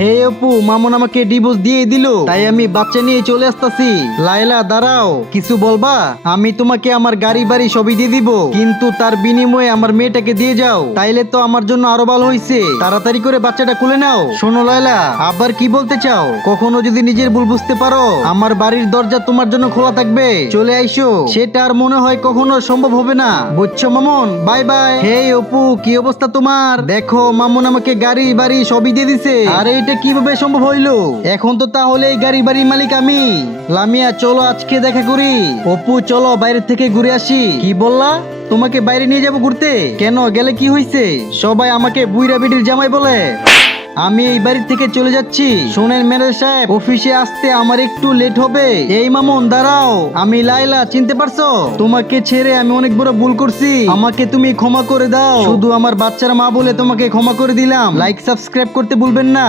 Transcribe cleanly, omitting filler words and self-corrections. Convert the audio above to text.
হে অপু, মামুন আমাকে ডিভোর্স দিয়ে দিল, তাই আমি বাচ্চা নিয়ে চলে আসতেছি। লাইলা দাঁড়াও, কিছু বলবা? আমি তোমাকে আমার গাড়ি বাড়ি সবই দিয়ে দিব, কিন্তু তার বিনিময়ে আমার মেয়েটাকে দিয়ে যাও, তাইলে তো আমার জন্য আরো ভালো হইছে। তাড়াতাড়ি করে বাচ্চাটা খুলে নাও। শোনো লাইলা, আবার কি বলতে চাও? কখনো যদি নিজের ভুল বুঝতে পারো, আমার বাড়ির দরজা তোমার জন্য খোলা থাকবে, চলে আইসো। সেটা আর মনে হয় কখনো সম্ভব হবে না, বুঝছো Mamun? Bye bye. Hey Apu, কি অবস্থা তোমার? দেখো মামুন আমাকে গাড়ি বাড়ি সবই দিয়ে দিছে। আরে এটা কিভাবে সম্ভব হইলো? এখন তো তাহলে এই গাড়ি বাড়ির মালিক আমি। লামিয়া চলো আজকে দেখা করি। অপু চলো বাইরে থেকে ঘুরে আসি। কি বললা? তোমাকে বাইরে নিয়ে যাব ঘুরতে? কেন, গেলে কি হইছে? সবাই আমাকে বুইরা বেটির জামাই বলে। আমি এই বাড়ি থেকে চলে যাচ্ছি। শোনেন ম্যানেজার সাহেব, অফিসে আসতে আমার একটু লেট হবে। এই মামুন দাঁড়াও, আমি লাইলা, চিনতে পারছো? তোমাকে ছেড়ে আমি অনেক বড় ভুল করছি, আমাকে তুমি ক্ষমা করে দাও। শুধু আমার বাচ্চার মা বলে তোমাকে ক্ষমা করে দিলাম। লাইক সাবস্ক্রাইব করতে ভুলবেন না।